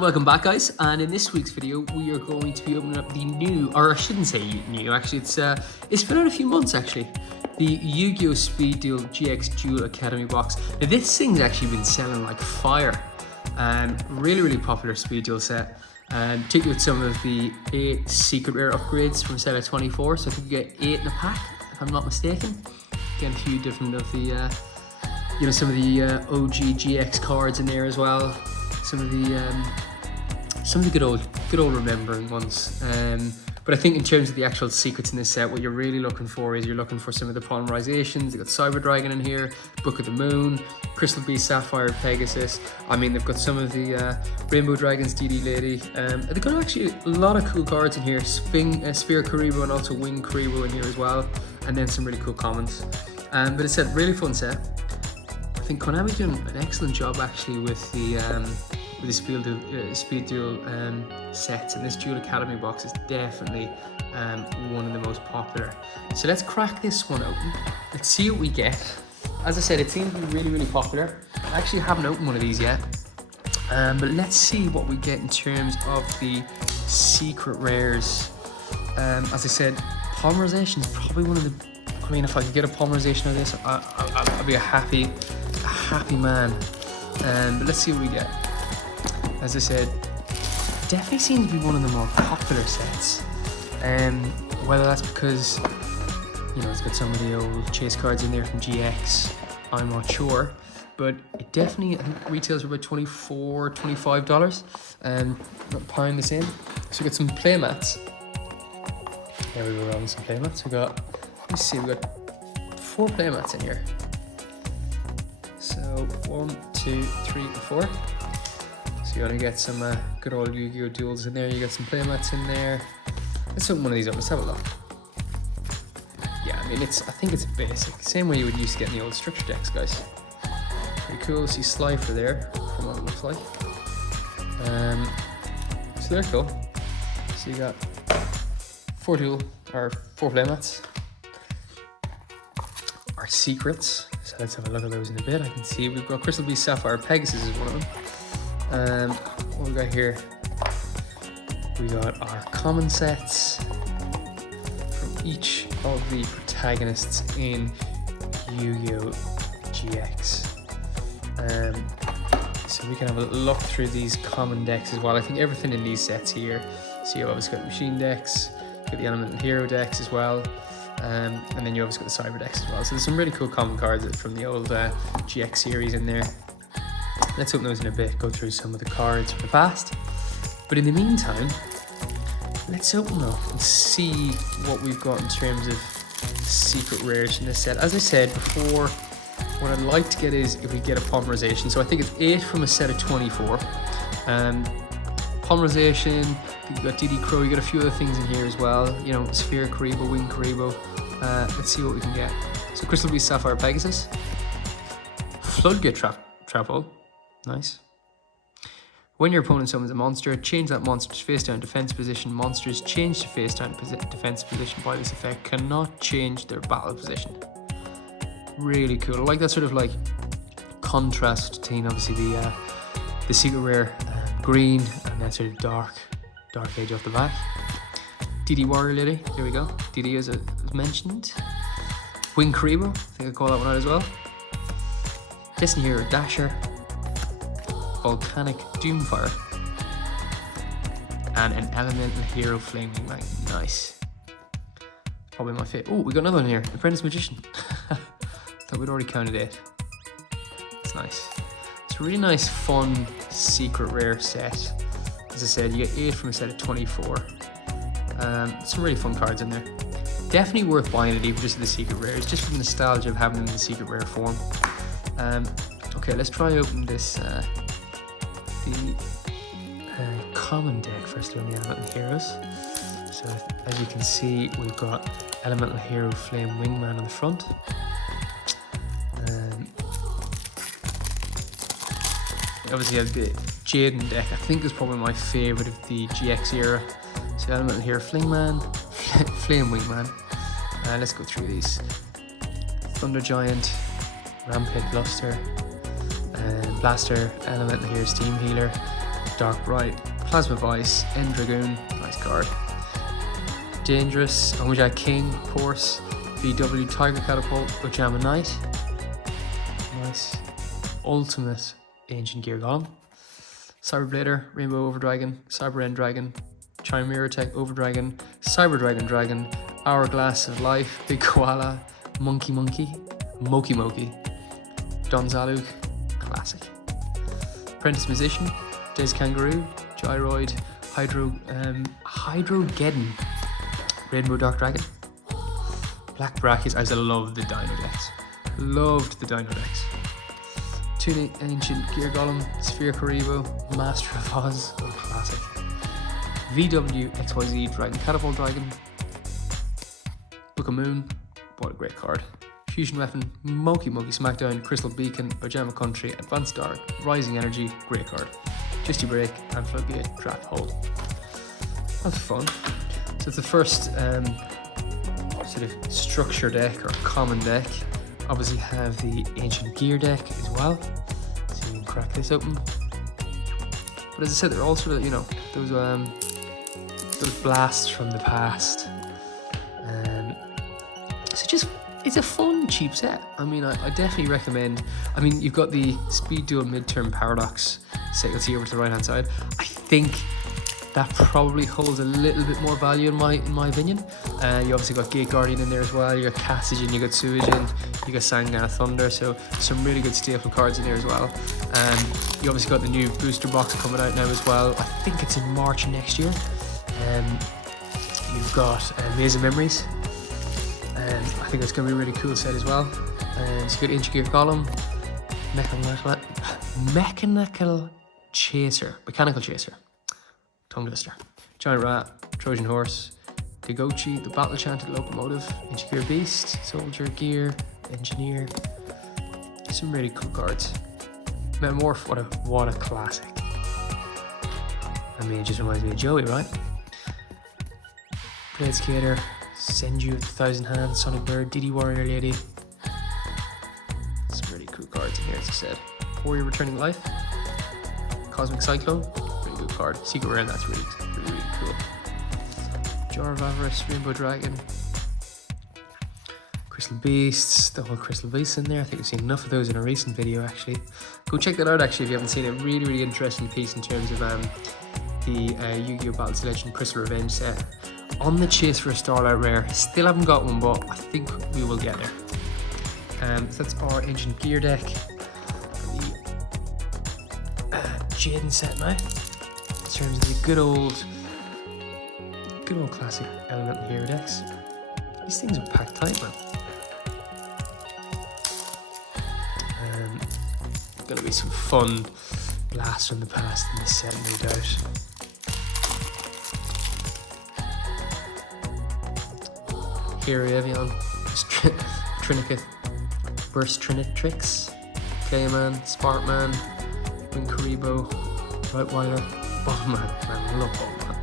And welcome back, guys, and in this week's video we are going to be opening up the new, or I shouldn't say new, actually it's been out a few months actually, the Yu-Gi-Oh! Speed Duel GX Duel Academy box. Now this thing's actually been selling like fire, and really popupular Speed Duel set, and particularly with some of the 8 secret rare upgrades from a set of 24, so I think you get 8 in a pack if I'm not mistaken. Again, a few different of the some of the OG GX cards in there as well. Some of the good old remembering ones. But I think in terms of the actual secrets in this set, what you're really looking for is you're looking for some of the polymerizations. They've got Cyber Dragon in here, Book of the Moon, Crystal Beast, Sapphire, Pegasus. I mean, they've got some of the Rainbow Dragons, DD Lady. They've got actually a lot of cool cards in here. Sphere Karibo and also Wing Karibo in here as well. And then some really cool commons. But it's a really fun set. I think Konami's doing an excellent job actually with the Speed Duel sets, and this Duel Academy box is definitely one of the most popular. So let's crack this one open. Let's see what we get. As I said, it seems to be really popular. I actually haven't opened one of these yet, but let's see what we get in terms of the secret rares. As I said, polymerization is probably one of the. I mean, if I could get a polymerization of this, I'd be a happy man. But let's see what we get. As I said, definitely seems to be one of the more popular sets. Whether that's because, it's got some of the old chase cards in there from GX, I'm not sure. But it definitely, I think retails are about $24, $25. And not powering this in. So we got some playmats. There we go, around some playmats. We got, let's see, we got 4 playmats in here. So 1, 2, 3, and 4. So you want to get some good old Yu-Gi-Oh! Duels in there. You got some playmats in there. Let's open one of these up. Let's have a look. Yeah, I mean, I think it's basic. Same way you would used to get in the old structure decks, guys. Pretty cool. See Slifer there, from what it looks like. So they're cool. So you got 4 playmats. Our secrets. So let's have a look at those in a bit. I can see we've got Crystal Beast, Sapphire, Pegasus is one of them. What we got here? We got our common sets from each of the protagonists in Yu-Gi-Oh! GX. So we can have a look through these common decks as well. I think everything in these sets here. So you obviously got machine decks, got the Elemental Hero decks as well. And then you obviously got the Cyber decks as well. So there's some really cool common cards from the old GX series in there. Let's open those in a bit, go through some of the cards from the past. But in the meantime, let's open up and see what we've got in terms of secret rares in this set. As I said before, what I'd like to get is if we get a polymerization. So I think it's 8 from a set of 24. Polymerization, you've got DD Crow, you got a few other things in here as well. Sphere Karibo, Wing Karibo. Let's see what we can get. So Crystal Beast, Sapphire, Pegasus. Floodgate Trap Hole. Nice. When your opponent summons a monster, change that monster's face-down defense position. Monsters changed to face-down defense position by this effect cannot change their battle position. Really cool. I like that sort of like contrast between obviously the secret rare green and that sort of dark edge off the back. DD Warrior Lady, there we go. DD as mentioned. Wing Karibo, I think I call that one out as well. Destiny Hero Dasher. Volcanic Doomfire, and an Elemental Hero Flaming Mag. Nice. Probably my favourite. Oh, we got another one here. Apprentice Magician. Thought we'd already counted 8. It's nice. It's a really nice, fun, secret rare set. As I said, you get 8 from a set of 24. Some really fun cards in there. Definitely worth buying it, even just for the secret rares, just for the nostalgia of having them in the secret rare form. Okay, let's try open this. The common deck firstly on the Elemental Heroes. So as you can see, we've got Elemental Hero Flame Wingman on the front. Obviously have the Jaden deck. I think is probably my favourite of the GX era. So Elemental Hero Flame Wingman. Let's go through these. Thunder Giant, Rampage Blaster, Elemental Hero Steam Healer, Dark Bright, Plasma Vice, End Dragoon, nice card. Dangerous, Omega King, of course. VW Tiger Catapult, Ojama Knight. Nice. Ultimate Ancient Gear Golem. Cyberblader, Rainbow Overdragon, Cyber End Dragon, Chimera Tech Overdragon, Cyber Dragon Dragon, Hourglass of Life, Big Koala, Monkey Monkey, Moki Moki, Don Zaluk, classic. Apprentice Musician, Des Kangaroo, Gyroid, Hydrogeddon, Rainbow Dark Dragon, Black Brachis. I love the Dino decks. Loved the Dino decks. Tunic Ancient Gear Golem, Sphere Karibo, Master of Oz, oh classic. VW XYZ Dragon Catapult Dragon, Book of Moon, what a great card. Fusion Weapon, Moki Moki Smackdown, Crystal Beacon, Ojama Country, Advanced Dark, Rising Energy, great card. Justy Break, and Floodgate Draft Hold. That's fun. So it's the first sort of structure deck or common deck. Obviously have the Ancient Gear deck as well. So you can crack this open. But as I said, they're all sort of, you know, those blasts from the past. So just, it's a fun, cheap set. I mean, I definitely recommend. I mean, you've got the Speed Duel Midterm Paradox set, you'll see over to the right hand side. I think that probably holds a little bit more value in my opinion. You obviously got Gate Guardian in there as well, you got Cassigen, you got Suijin, you got Sangana Thunder, so some really good staple cards in there as well. You obviously got the new booster box coming out now as well. I think it's in March next year. You've got Maze of Memories. I think it's going to be a really cool set as well. So you got Ancient Gear Golem, Mechanical Chaser, Tongue Twister, Giant Rat, Trojan Horse, Dagochi, the Battle Chanted Locomotive, Ancient Gear Beast, Soldier Gear, Engineer. Some really cool cards. Metamorph, what a classic. I mean, it just reminds me of Joey, right? Blade Skater, Senju with 1,000 Hands, Sonic Bird, DD Warrior Lady. Some really cool cards in here, as I said. Warrior Returning Life, Cosmic Cyclone, really good card. Secret Rare, that's really cool. Jar of Avarice, Rainbow Dragon, Crystal Beasts, the whole Crystal Beasts in there. I think we've seen enough of those in a recent video actually. Go check that out actually if you haven't seen it. Really interesting piece in terms of the Yu-Gi-Oh! Battles Legend Crystal Revenge set. On the chase for a Starlight Rare. Still haven't got one, but I think we will get there. So that's our Ancient Gear deck. The Jaden set now. In terms of the good old classic Element Hero decks. These things are packed tight, man. Gonna be some fun blasts from the past in this set, no doubt. Hero Evian, Trinket, Burst Trinitrix, K-Man, Sparkman, Winkaribo, Rightweiler, Bowman, man, love Bowman.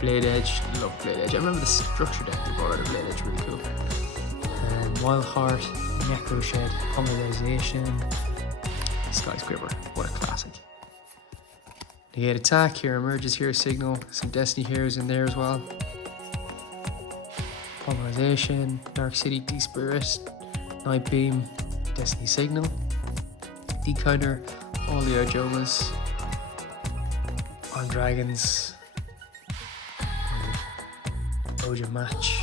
Blade Edge, love Blade Edge. I remember the structure deck they brought out of Blade Edge, really cool. Wild Heart, Necro Shed, Commercialization, Skyscraper, what a classic. Negate Attack, Hero Emerges, Hero Signal, some Destiny Heroes in there as well. Polymerization, Dark City, D-Spirit, Night Beam, Destiny Signal, Decounter, all the Arjomas, On Dragons, Oja Match,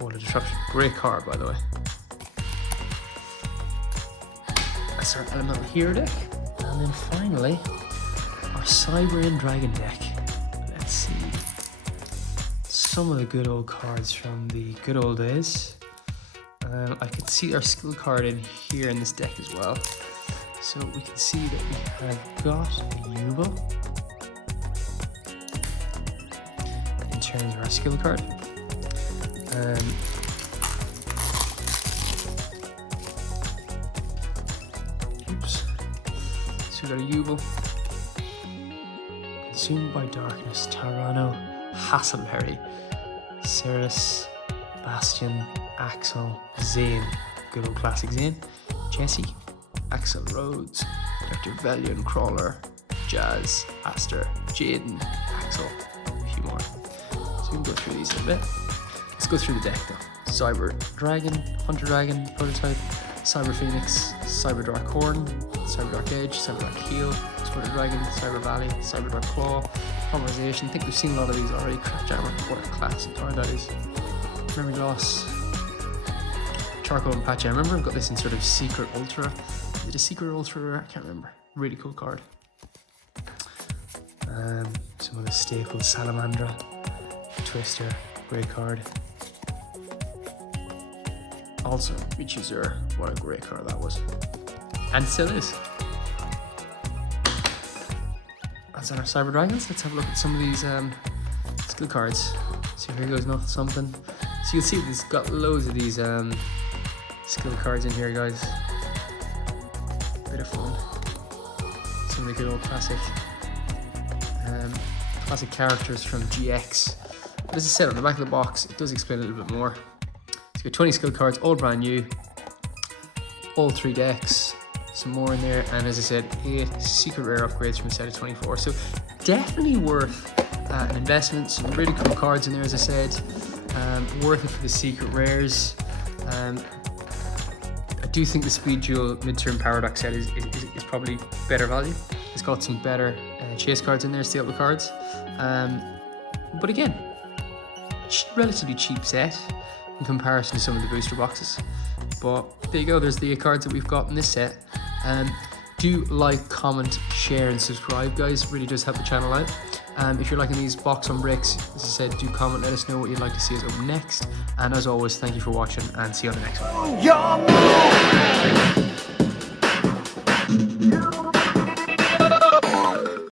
Water Disruption, great card by the way. That's our Elemental Hero deck, and then finally, our Cyber End Dragon deck. Let's see. Some of the good old cards from the good old days. I can see our skill card in here in this deck as well. So we can see that we have got a Yuba in terms of our skill card. So we got a Yuba. Consumed by Darkness, Tarano, Hasselberry, Ceres, Bastion, Axel, Zane, good old classic Zane, Jesse, Axel Rhodes, Dr. Valiant Crawler, Jazz, Aster, Jaden, Axel, a few more. So we can go through these a bit. Let's go through the deck though. Cyber Dragon, Hunter Dragon, Prototype, Cyber Phoenix, Cyber Dark Horn, Cyber Dark Edge, Cyber Dark Heel, Spider Dragon, Cyber Valley, Cyber Dark Claw, Polymerization. I think we've seen a lot of these already. Craft Jammer, what a classic card that is. Memory Loss, Charcoal and Patch. I remember I've got this in sort of Secret Ultra. Is it a Secret Ultra rare? I can't remember. Really cool card. Some of the staples, Salamandra, Twister, great card. Also, Reachuser, what a great card that was. And still is. That's on our Cyber Dragons. Let's have a look at some of these skill cards. So here goes nothing something. So you'll see it's got loads of these skill cards in here, guys. Bit of fun. Some of the good old classic characters from GX. But as I said, on the back of the box, it does explain a little bit more. So you've got 20 skill cards, all brand new, all 3 decks, some more in there, and as I said, 8 secret rare upgrades from a set of 24. So definitely worth an investment. Some really cool cards in there, as I said. Worth it for the secret rares. I do think the Speed Duel Midterm Paradox set is probably better value. It's got some better chase cards in there, staple cards. But again, relatively cheap set in comparison to some of the booster boxes. But there you go, there's the cards that we've got in this set. Do like, comment, share and subscribe, guys. It really does help the channel out. If you're liking these box on bricks, as I said, do comment, let us know what you'd like to see us open next. And as always, thank you for watching and see you on the next one.